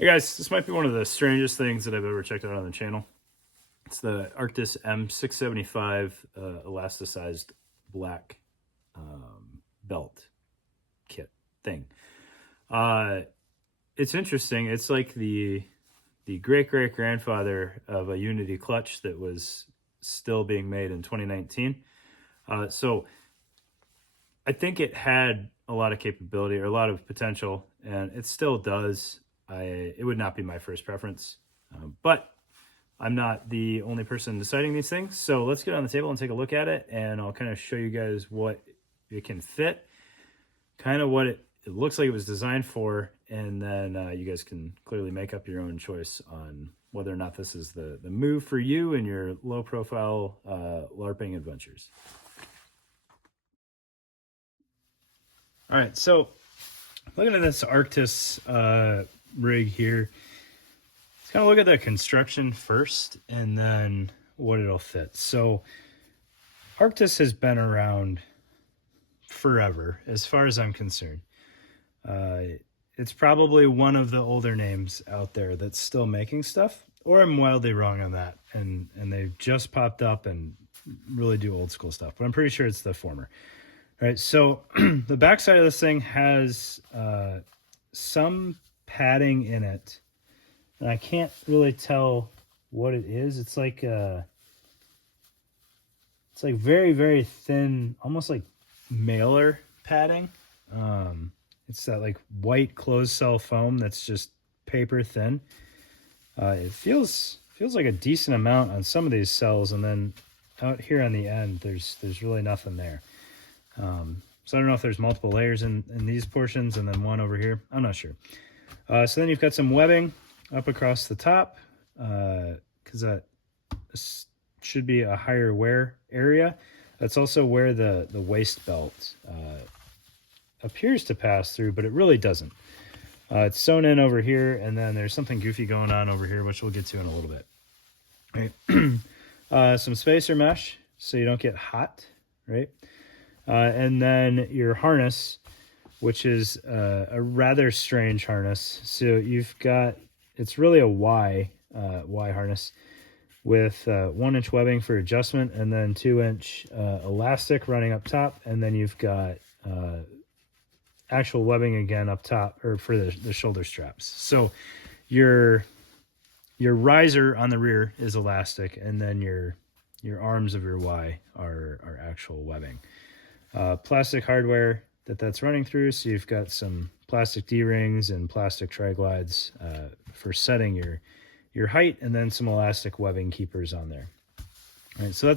Hey guys, this might be one of the strangest things that I've ever checked out on the channel. It's the Arktis M665 elasticized black belt kit thing. Uh, it's interesting. It's like the great-great-grandfather of a Unity clutch that was still being made in 2019. So I think it had a lot of capability or a lot of potential, and it still does. It would not be my first preference, but I'm not the only person deciding these things. So let's get on the table and take a look at it, and I'll kind of show you guys what it can fit, kind of what it looks like it was designed for, and then you guys can clearly make up your own choice on whether or not this is the move for you in your low-profile LARPing adventures. All right, so looking at this Arktis rig here, let's kind of look at the construction first and then what it'll fit. So Arktis has been around forever as far as I'm concerned. It's probably one of the older names out there that's still making stuff, or I'm wildly wrong on that, and they've just popped up and really do old school stuff, but I'm pretty sure it's the former. All right, so the backside of this thing has some padding in it, and I can't really tell what it is. It's like very, very thin, almost like mailer padding. It's that like white closed cell foam that's just paper thin. It feels like a decent amount on some of these cells, and then out here on the end, there's really nothing there. So I don't know if there's multiple layers in these portions and then one over here. I'm not sure. So then you've got some webbing up across the top, because that should be a higher wear area. That's also where the waist belt appears to pass through, but it really doesn't. It's sewn in over here, and then there's something goofy going on over here, which we'll get to in a little bit. Right. Some spacer mesh so you don't get hot, right? And then your harness, which is a rather strange harness. So you've got, it's really a Y harness with 1-inch webbing for adjustment, and then 2-inch elastic running up top, and then you've got actual webbing again up top, or for the shoulder straps. So your riser on the rear is elastic, and then your arms of your Y are actual webbing. Plastic hardware that's running through, so you've got some plastic D-rings and plastic tri-glides for setting your height, and then some elastic webbing keepers on there. All right, so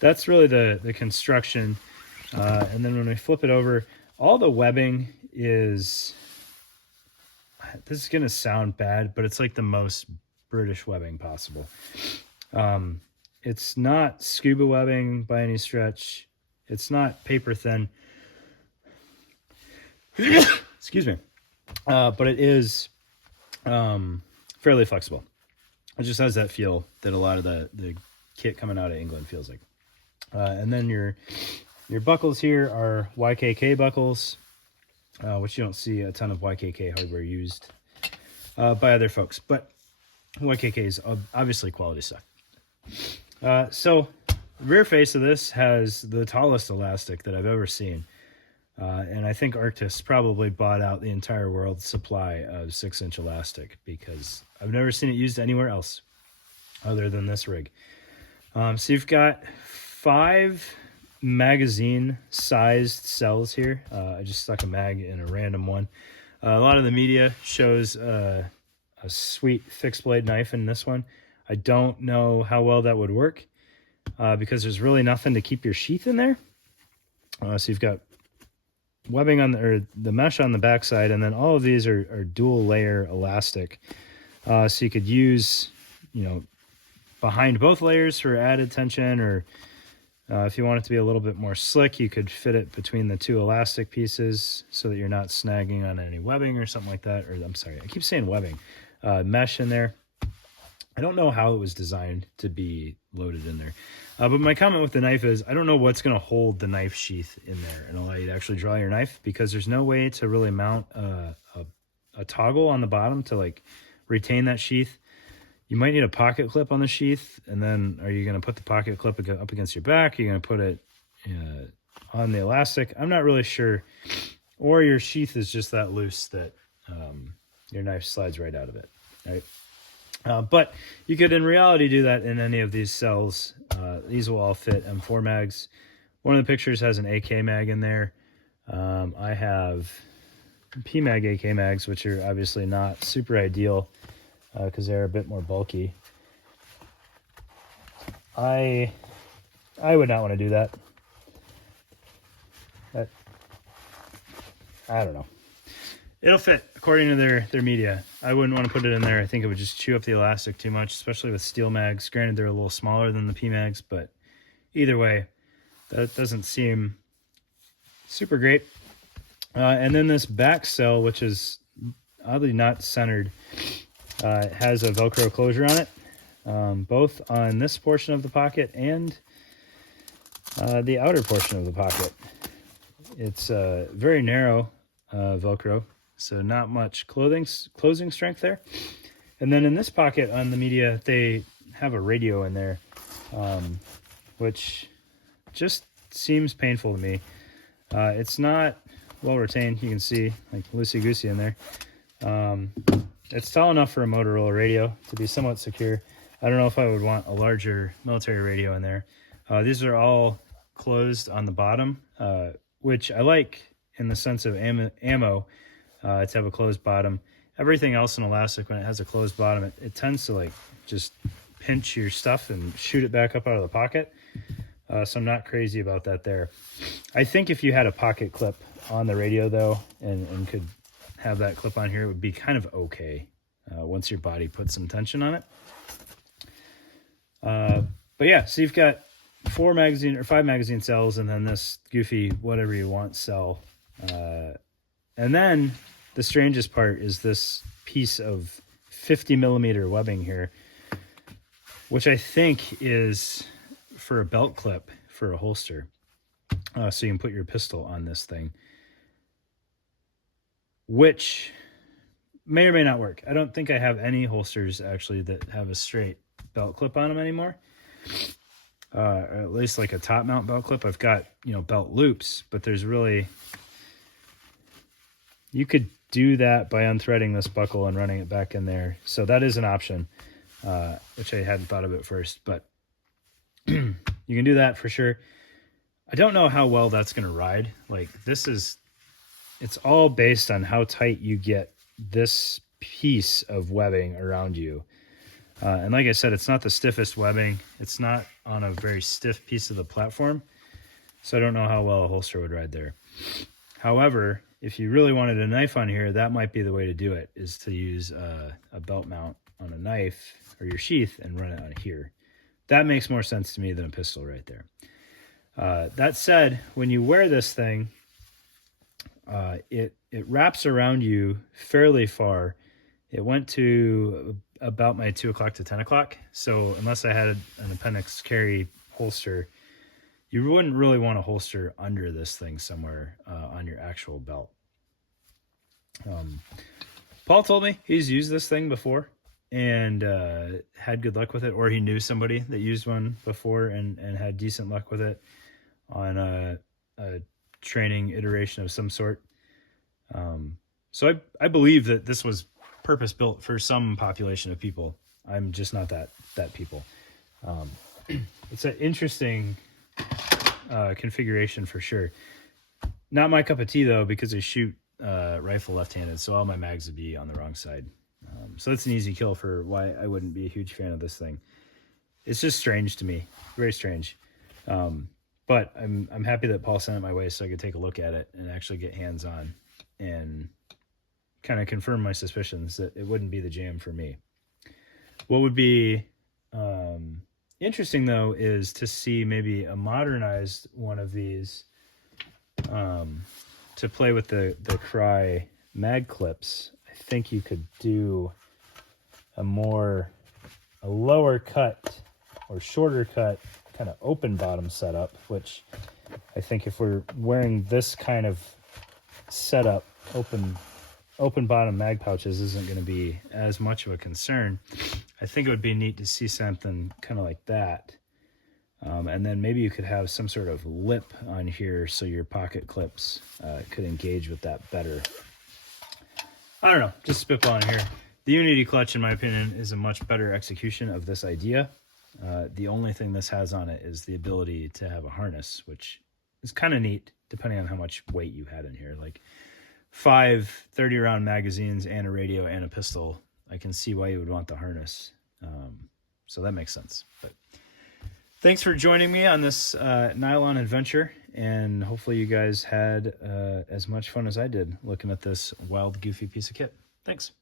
that's really the construction. And then when we flip it over, all the webbing is, this is going to sound bad, but it's like the most British webbing possible. It's not scuba webbing by any stretch. It's not paper thin. Excuse me. But it is fairly flexible. It just has that feel that a lot of the kit coming out of England feels like. And then your buckles here are YKK buckles, which you don't see a ton of YKK hardware used by other folks. But YKK is obviously quality stuff. So the rear face of this has the tallest elastic that I've ever seen. And I think Arktis probably bought out the entire world's supply of 6-inch elastic, because I've never seen it used anywhere else other than this rig. So you've got 5 magazine-sized cells here. I just stuck a mag in a random one. A lot of the media shows a sweet fixed blade knife in this one. I don't know how well that would work, because there's really nothing to keep your sheath in there. So you've got webbing on the mesh on the backside, and then all of these are dual layer elastic. So you could use, behind both layers for added tension, or if you want it to be a little bit more slick, you could fit it between the 2 elastic pieces so that you're not snagging on any webbing or something like that. Or I'm sorry, I keep saying webbing. Mesh in there. I don't know how it was designed to be loaded in there. But my comment with the knife is, I don't know what's going to hold the knife sheath in there and allow you to actually draw your knife, because there's no way to really mount a a toggle on the bottom to like retain that sheath. You might need a pocket clip on the sheath, and then are you going to put the pocket clip up against your back? Are you going to put it on the elastic? I'm not really sure. Or your sheath is just that loose that your knife slides right out of it, right? But you could, in reality, do that in any of these cells. These will all fit M4 mags. One of the pictures has an AK mag in there. I have PMag AK mags, which are obviously not super ideal because they're a bit more bulky. I would not want to do that. I don't know. It'll fit according to their media. I wouldn't want to put it in there. I think it would just chew up the elastic too much, especially with steel mags. Granted, they're a little smaller than the PMags, but either way, that doesn't seem super great. And then this back cell, which is oddly not centered, has a Velcro closure on it, both on this portion of the pocket and the outer portion of the pocket. It's very narrow Velcro, so not much closing strength there. And then in this pocket on the media, they have a radio in there, which just seems painful to me. It's not well retained. You can see like loosey-goosey in there. It's tall enough for a Motorola radio to be somewhat secure. I don't know if I would want a larger military radio in there. These are all closed on the bottom, which I like in the sense of ammo to have a closed bottom. Everything else in elastic, when it has a closed bottom, it tends to like just pinch your stuff and shoot it back up out of the pocket. So I'm not crazy about that there. I think if you had a pocket clip on the radio though, and could have that clip on here, it would be kind of okay once your body puts some tension on it. But yeah, so you've got 5 magazine cells, and then this goofy whatever you want cell. And then the strangest part is this piece of 50 millimeter webbing here, which I think is for a belt clip for a holster. So you can put your pistol on this thing, which may or may not work. I don't think I have any holsters actually that have a straight belt clip on them anymore. Or at least like a top mount belt clip. I've got, belt loops, but there's really, you could do that by unthreading this buckle and running it back in there. So that is an option, which I hadn't thought of at first, but you can do that for sure. I don't know how well that's going to ride. Like it's all based on how tight you get this piece of webbing around you. And like I said, it's not the stiffest webbing. It's not on a very stiff piece of the platform. So I don't know how well a holster would ride there. However, if you really wanted a knife on here, that might be the way to do it, is to use a belt mount on a knife or your sheath and run it on here. That makes more sense to me than a pistol right there. That said, when you wear this thing, it wraps around you fairly far. It went to about my 2 o'clock to 10 o'clock. So unless I had an appendix carry holster, you wouldn't really want a holster under this thing somewhere on your actual belt. Paul told me he's used this thing before and had good luck with it, or he knew somebody that used one before and had decent luck with it on a training iteration of some sort. So I believe that this was purpose built for some population of people. I'm just not that people. It's an interesting configuration for sure. Not my cup of tea though, because I shoot rifle left-handed, so all my mags would be on the wrong side. So that's an easy kill for why I wouldn't be a huge fan of this thing. It's just strange to me, very strange. But I'm happy that Paul sent it my way so I could take a look at it and actually get hands-on and kind of confirm my suspicions that it wouldn't be the jam for me. What would be interesting though is to see maybe a modernized one of these to play with the Cry mag clips. I think you could do a lower cut or shorter cut kind of open bottom setup, which I think if we're wearing this kind of setup, open open bottom mag pouches isn't going to be as much of a concern. I think it would be neat to see something kind of like that. And then maybe you could have some sort of lip on here so your pocket clips could engage with that better. I don't know, just spitballing here. The Unity clutch, in my opinion, is a much better execution of this idea. The only thing this has on it is the ability to have a harness, which is kind of neat, depending on how much weight you had in here. Like 5 30-round magazines and a radio and a pistol. I can see why you would want the harness. So that makes sense. But thanks for joining me on this nylon adventure, and hopefully you guys had as much fun as I did looking at this wild, goofy piece of kit. Thanks.